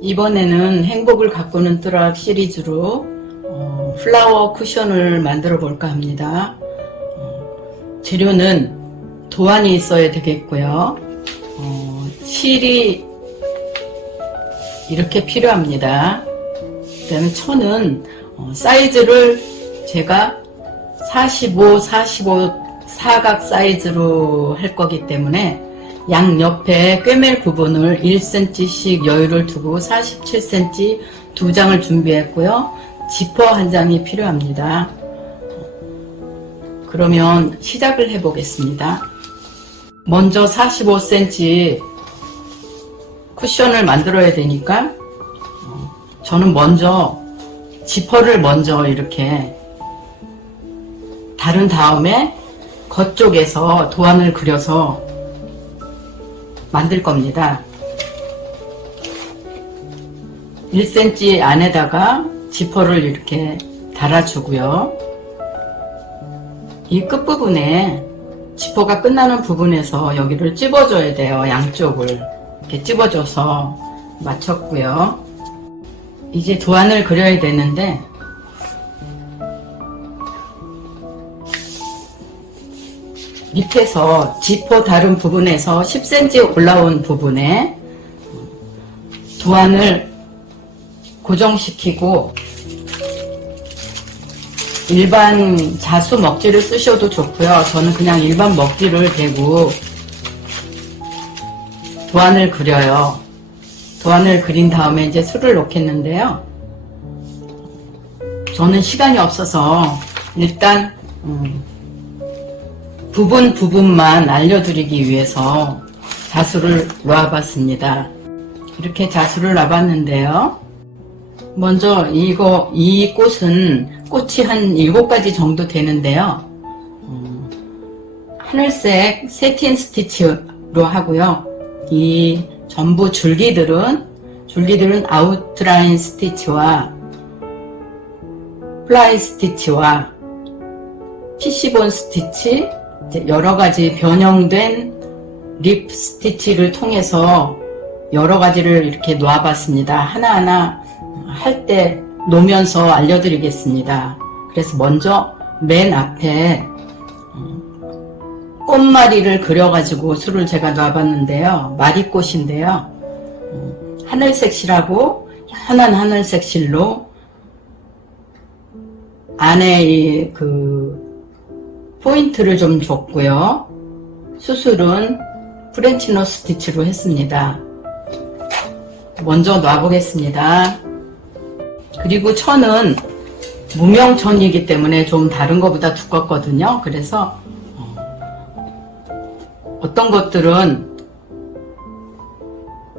이번에는 행복을 가꾸는 뚜락 시리즈로 플라워 쿠션을 만들어 볼까 합니다. 재료는 도안이 있어야 되겠고요. 실이 이렇게 필요합니다. 그 다음에 천은 사이즈를 제가 45, 45 사각 사이즈로 할 거기 때문에 양옆에 꿰맬 부분을 1cm씩 여유를 두고 47cm 2장을 준비했고요. 지퍼 한 장이 필요합니다. 그러면 시작을 해 보겠습니다. 먼저 45cm 쿠션을 만들어야 되니까 저는 먼저 지퍼를 먼저 이렇게 다른 다음에 겉쪽에서 도안을 그려서 만들 겁니다. 1cm 안에다가 지퍼를 이렇게 달아주고요. 이 끝부분에 지퍼가 끝나는 부분에서 여기를 찝어줘야 돼요. 양쪽을 이렇게 찝어줘서 맞췄고요. 이제 도안을 그려야 되는데 밑에서 지퍼 다른 부분에서 10cm 올라온 부분에 도안을 고정시키고 일반 자수 먹지를 쓰셔도 좋고요. 저는 그냥 일반 먹지를 대고 도안을 그려요. 도안을 그린 다음에 이제 술을 넣겠는데요. 저는 시간이 없어서 일단 부분만 알려드리기 위해서 자수를 놔봤습니다. 이렇게 자수를 놔봤는데요. 먼저 이 꽃은 꽃이 한 7가지 정도 되는데요. 하늘색 세틴 스티치로 하고요. 이 전부 줄기들은 아웃라인 스티치와 플라이 스티치와 피시본 스티치, 여러가지 변형된 립 스티치를 통해서 여러가지를 이렇게 놓아봤습니다. 하나하나 할 때 놓으면서 알려드리겠습니다. 그래서 먼저 맨 앞에 꽃마리를 그려가지고 술을 제가 놔봤는데요. 마리꽃인데요. 하늘색 실하고 현한 하늘색 실로 안에 포인트를 좀 줬고요. 수술은 프렌치 노스 스티치로 했습니다. 먼저 놔보겠습니다. 그리고 천은 무명천이기 때문에 좀 다른 것보다 두껍거든요. 그래서 어떤 것들은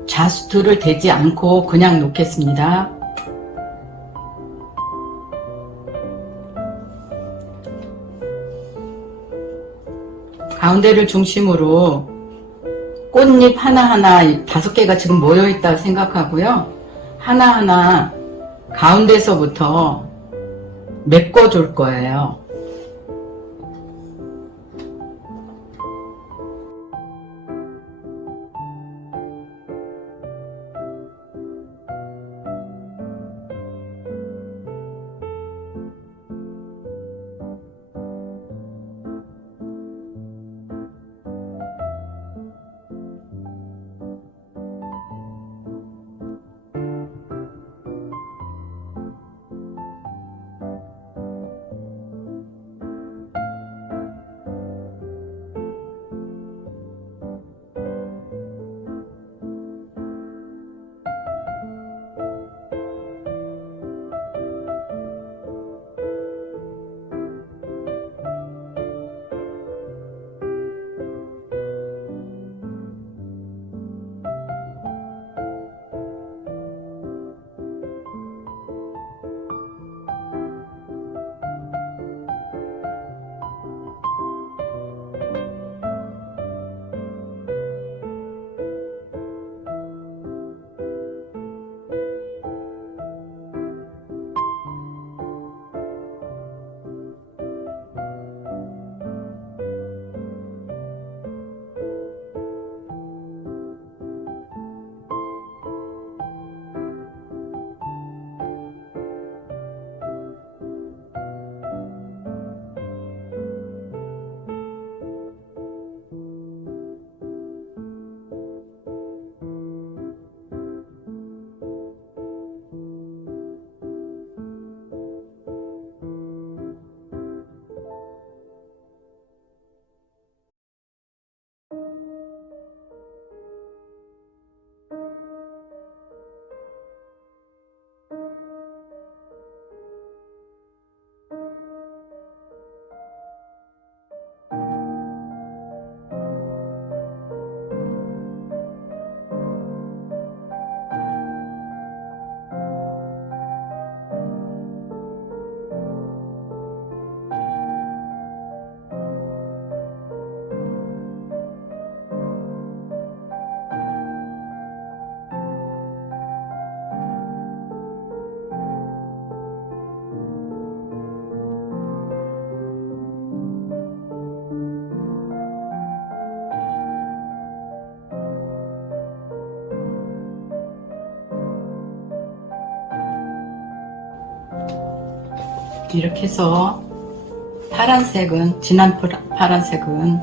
자수들을 대지 않고 그냥 놓겠습니다. 가운데를 중심으로 꽃잎 하나하나 5개가 지금 모여있다 생각하고요. 하나하나 가운데서부터 메꿔줄 거예요. 이렇게 해서 파란색은, 진한 파란색은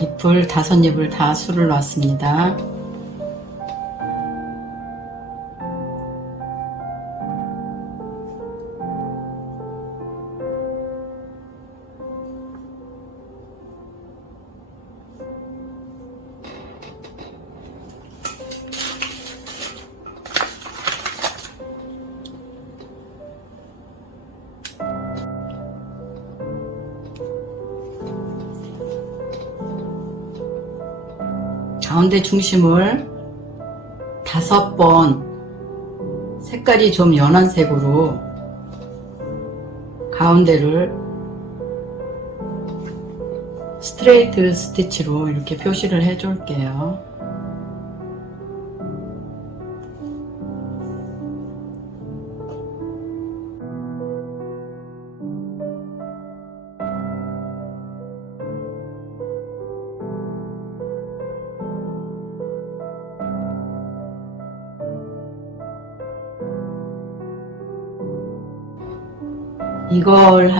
잎을 5잎을 다 술을 놨습니다. 가운데 중심을 5번 색깔이 좀 연한 색으로 가운데를 스트레이트 스티치로 이렇게 표시를 해 줄게요. 이걸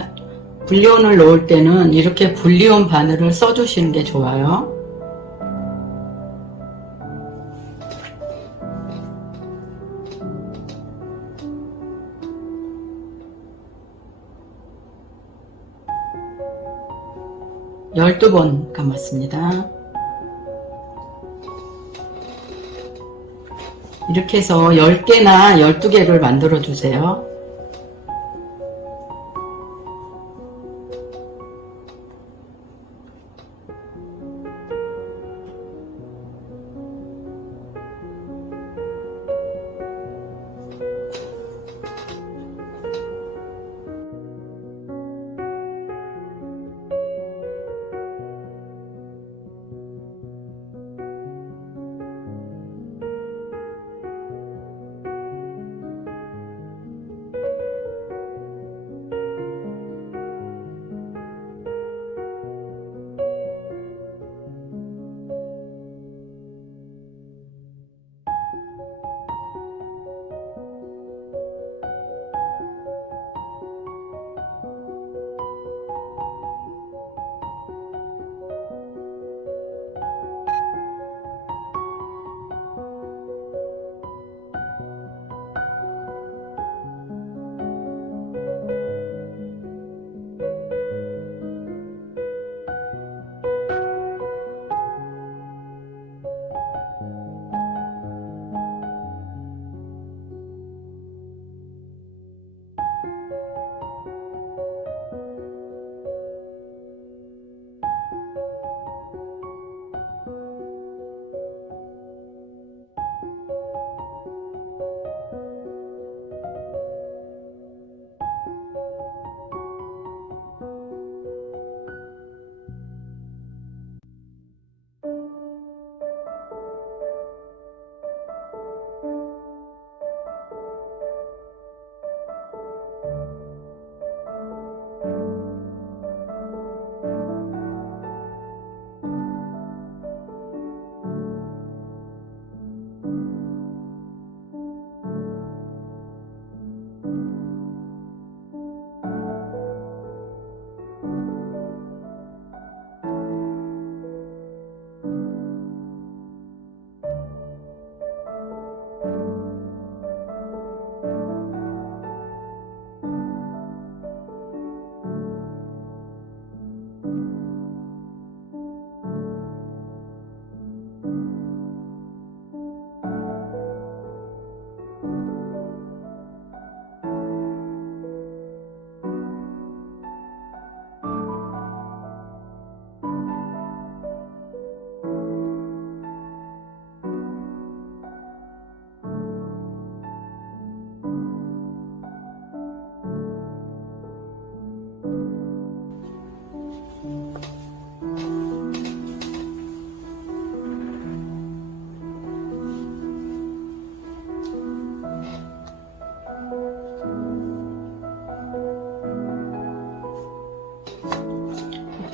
불리온을 넣을 때는 이렇게 불리온 바늘을 써주시는 게 좋아요. 열두 번 감았습니다. 이렇게 해서 10개나 12개를 만들어 주세요.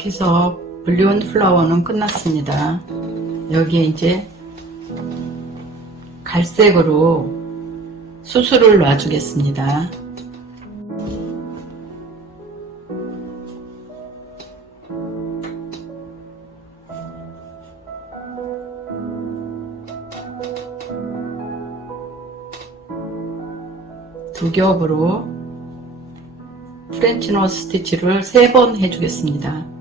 이렇게 해서 불리온 플라워는 끝났습니다. 여기에 이제 갈색으로 수술을 놔주겠습니다. 두 겹으로 프렌치 노즈 스티치를 3번 해주겠습니다.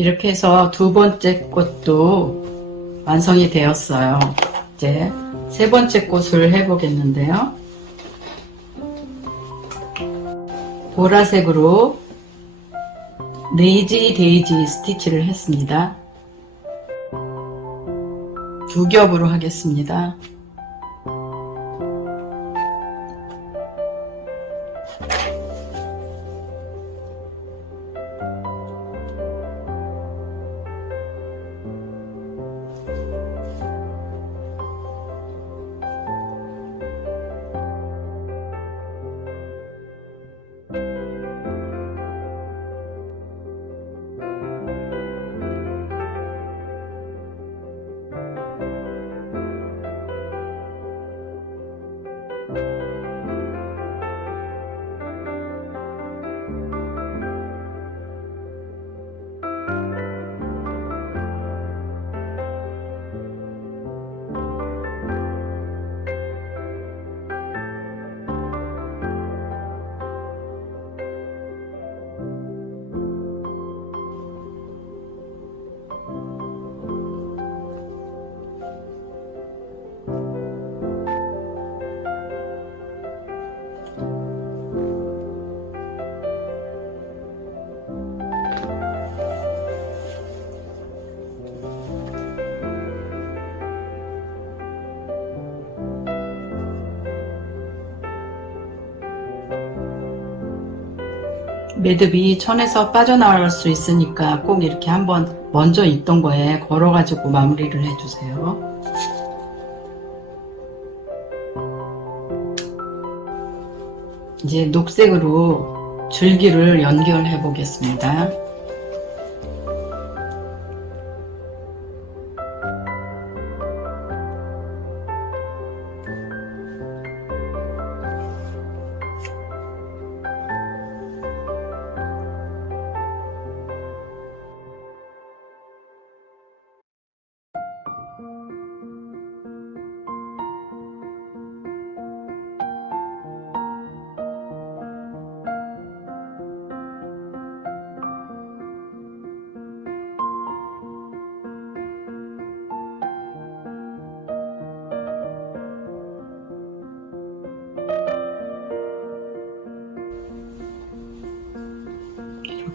이렇게 해서 두 번째 꽃도 완성이 되었어요. 이제 세 번째 꽃을 해보겠는데요. 보라색으로 레이지 데이지 스티치를 했습니다. 두 겹으로 하겠습니다. 매듭이 천에서 빠져나올 수 있으니까 꼭 이렇게 한번 먼저 있던 거에 걸어가지고 마무리를 해주세요. 이제 녹색으로 줄기를 연결해 보겠습니다.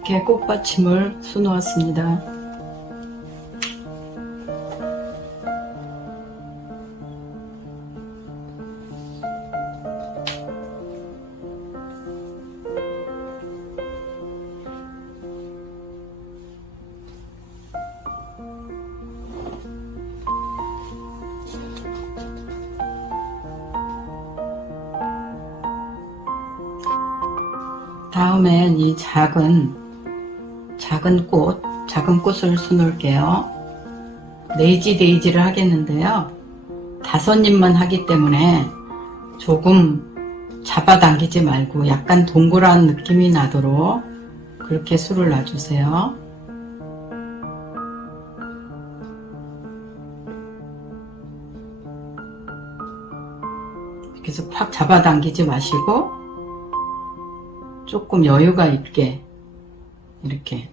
이렇게 꽃받침을 수놓았습니다. 다음엔 이 작은 꽃을 수놓을게요. 레이지 데이지를 하겠는데요. 5입만 하기 때문에 조금 잡아당기지 말고 약간 동그란 느낌이 나도록 그렇게 술을 놔주세요. 그래서 팍 잡아당기지 마시고 조금 여유가 있게 이렇게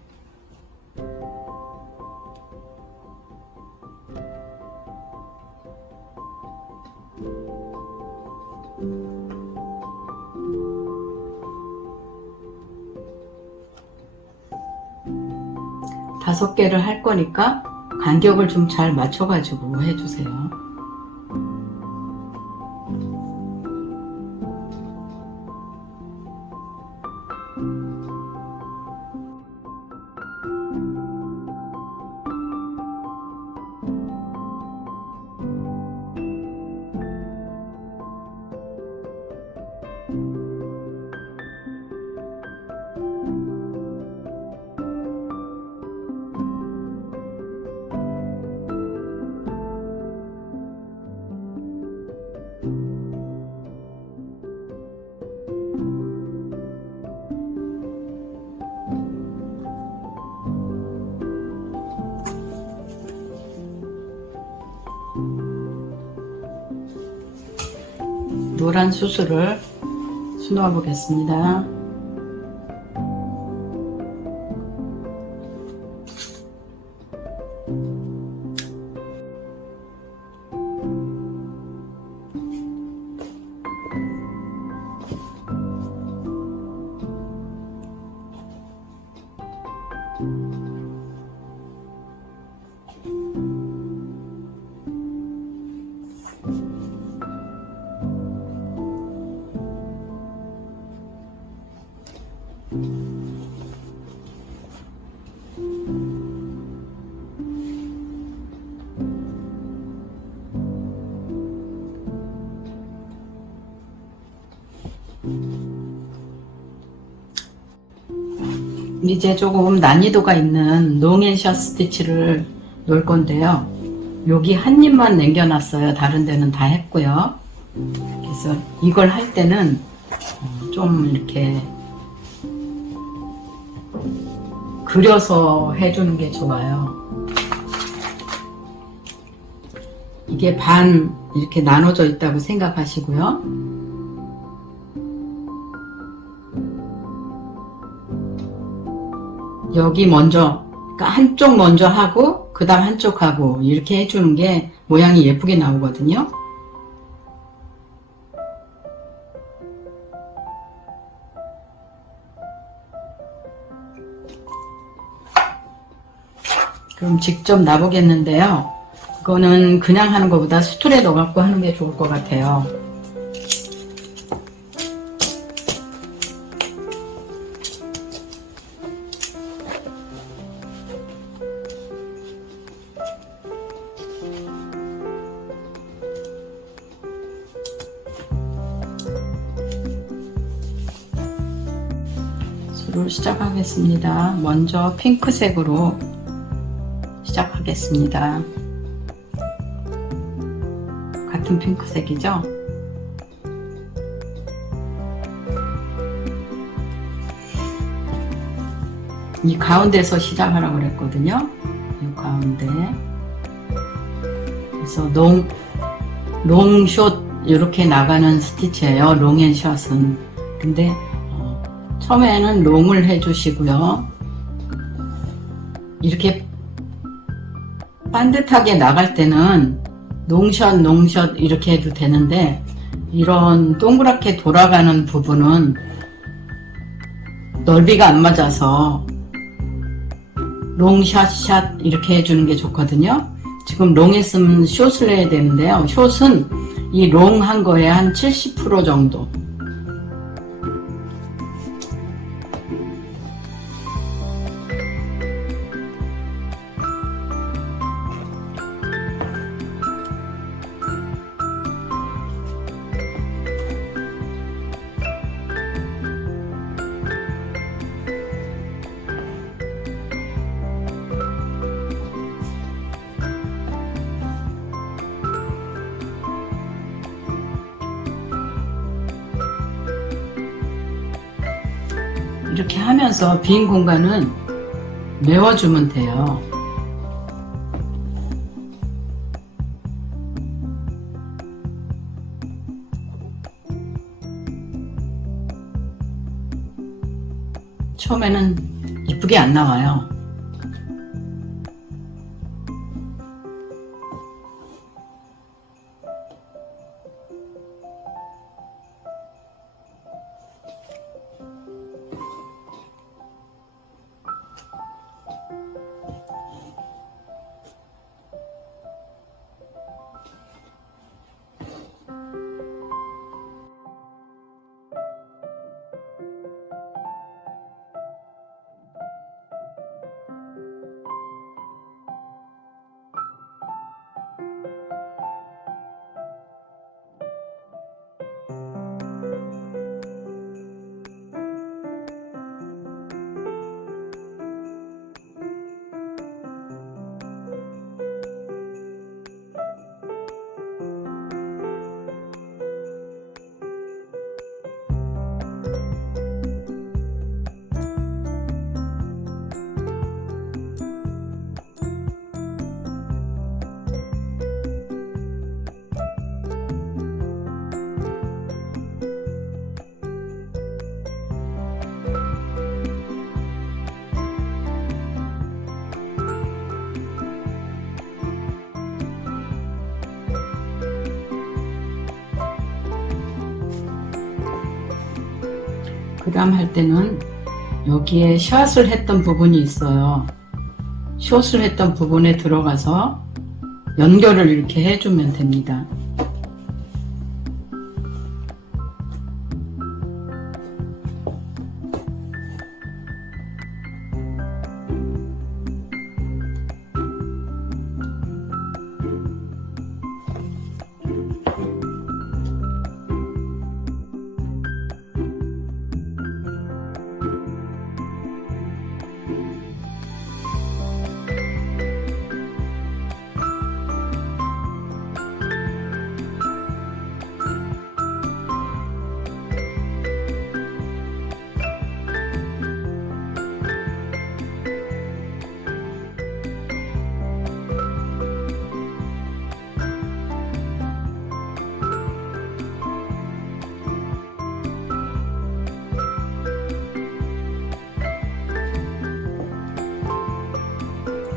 다섯 개를 할 거니까 간격을 좀 잘 맞춰가지고 해주세요. 노란 수술을 수놓아 보겠습니다. 이제 조금 난이도가 있는 롱앤샷 스티치를 놓을 건데요. 여기 한 입만 남겨놨어요. 다른 데는 다 했고요. 그래서 이걸 할 때는 좀 이렇게 그려서 해주는 게 좋아요. 이게 반 이렇게 나눠져 있다고 생각하시고요. 여기 먼저, 그러니까 한쪽 먼저 하고 그 다음 한쪽 하고 이렇게 해주는 게 모양이 예쁘게 나오거든요. 그럼 직접 놔보겠는데요. 이거는 그냥 하는 것보다 수틀에 넣어갖고 하는 게 좋을 것 같아요. 수를 시작하겠습니다. 먼저 핑크색으로 시작하겠습니다. 같은 핑크색이죠? 이 가운데서 시작하라고 그랬거든요. 이 가운데. 그래서 롱숏 이렇게 나가는 스티치예요. 롱앤샷은. 근데 처음에는 롱을 해주시고요. 이렇게 반듯하게 나갈 때는 농샷 이렇게 해도 되는데 이런 동그랗게 돌아가는 부분은 넓이가 안 맞아서 롱샷 이렇게 해주는 게 좋거든요. 지금 롱했으면 숏을 해야 되는데요. 숏은 이 롱한 거에 한 70% 정도. 이렇게 하면서 빈 공간은 메워주면 돼요. 처음에는 이쁘게 안 나와요. 그 다음 할 때는 여기에 숏을 했던 부분이 있어요. 숏을 했던 부분에 들어가서 연결을 이렇게 해주면 됩니다.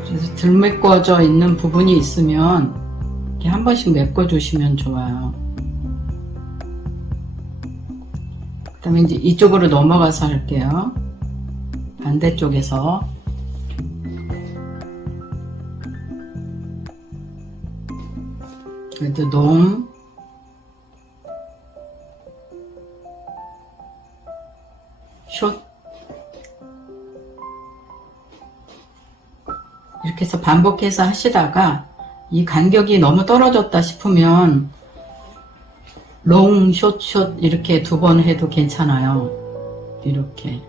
그래서 덜 메꿔져 있는 부분이 있으면 이렇게 한 번씩 메꿔 주시면 좋아요. 그 다음에 이제 이쪽으로 넘어가서 할게요. 반대쪽에서 그래도 농 숏 이렇게 해서 반복해서 하시다가 이 간격이 너무 떨어졌다 싶으면 롱, 숏, 숏 이렇게 두 번 해도 괜찮아요. 이렇게.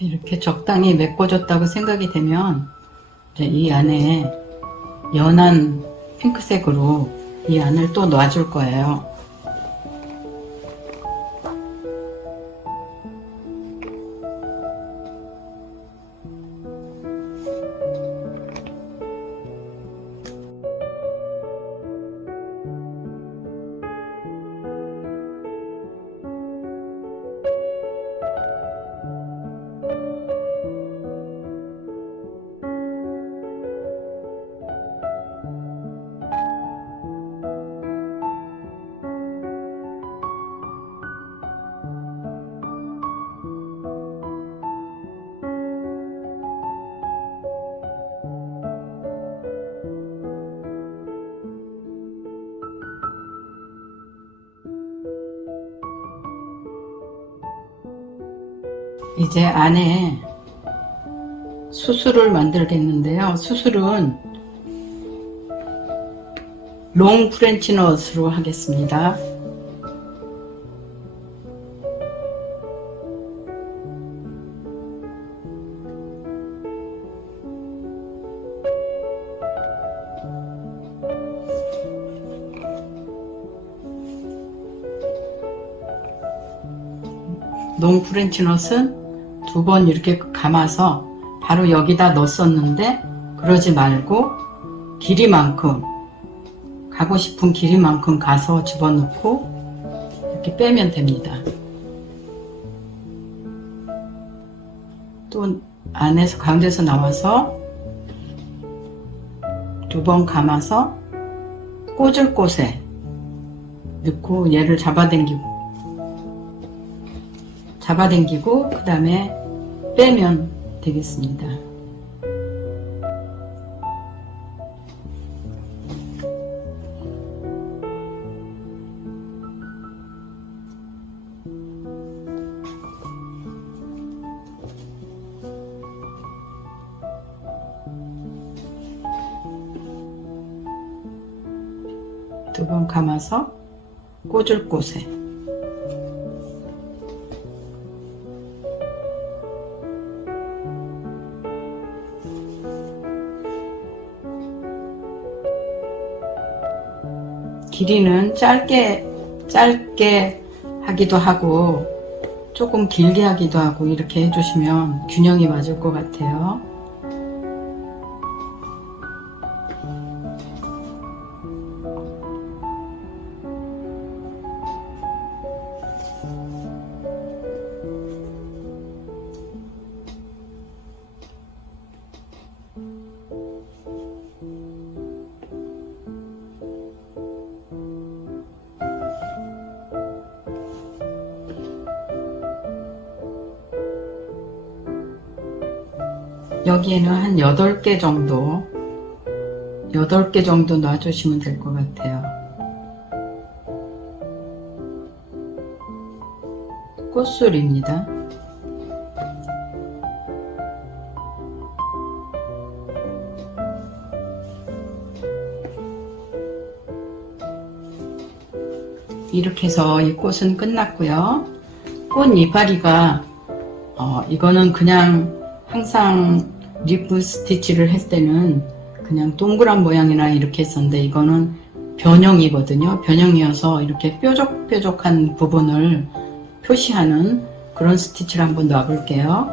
이렇게 적당히 메꿔졌다고 생각이 되면 이제 이 안에 연한 핑크색으로 이 안을 또 놔줄 거예요. 이제 안에 수술을 만들겠는데요. 수술은 롱 프렌치 넛으로 하겠습니다. 롱 프렌치 넛은 2번 이렇게 감아서 바로 여기다 넣었었는데 그러지 말고 길이만큼 가고 싶은 길이만큼 가서 집어넣고 이렇게 빼면 됩니다. 또 안에서 가운데서 나와서 2번 감아서 꽂을 곳에 넣고 얘를 잡아당기고 그 다음에 빼면 되겠습니다. 두 번 감아서 꽂을 곳에 길이는 짧게 하기도 하고 조금 길게 하기도 하고 이렇게 해주시면 균형이 맞을 것 같아요. 여기에는 한 8개 정도 놔주시면 될 것 같아요. 꽃술입니다. 이렇게 해서 이 꽃은 끝났고요. 꽃 이파리가 이거는 그냥 항상 리프 스티치를 할 때는 그냥 동그란 모양이나 이렇게 했었는데 이거는 변형이거든요. 변형이어서 이렇게 뾰족뾰족한 부분을 표시하는 그런 스티치를 한번 놔 볼게요.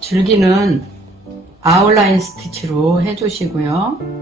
줄기는 아웃라인 스티치로 해주시고요.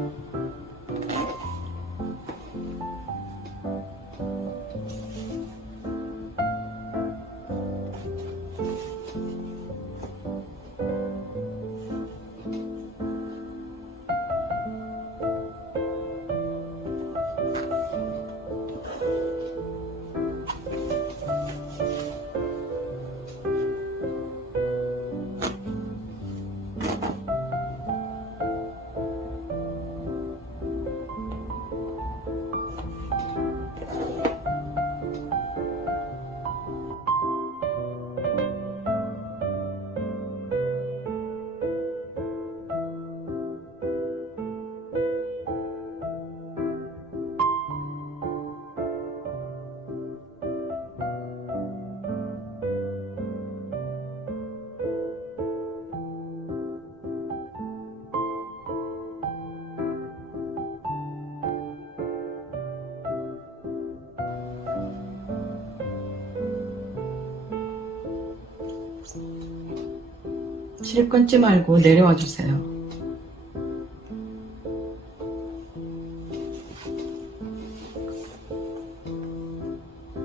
실 끊지 말고 내려와 주세요.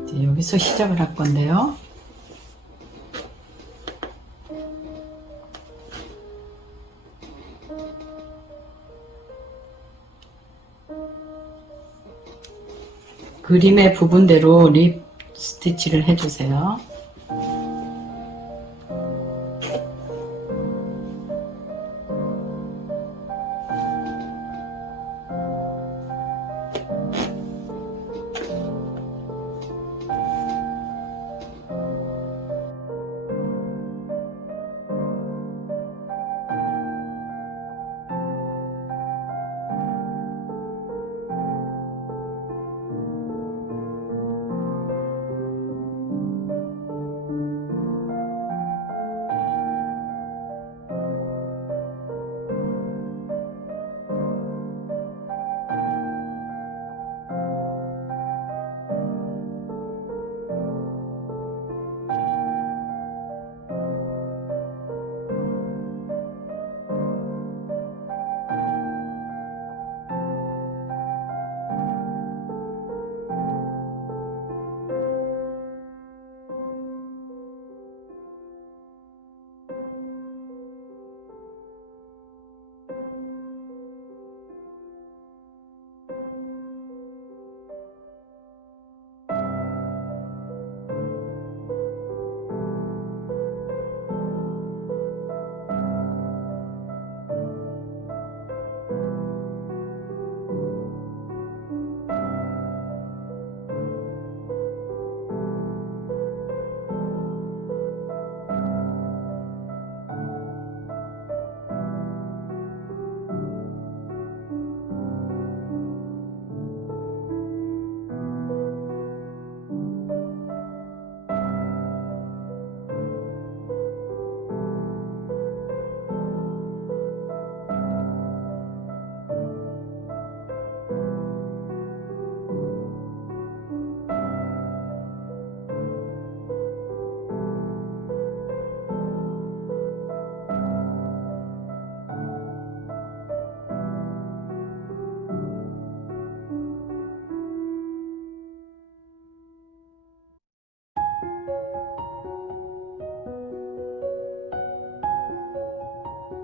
이제 여기서 시작을 할 건데요. 그림의 부분대로 립 스티치를 해주세요.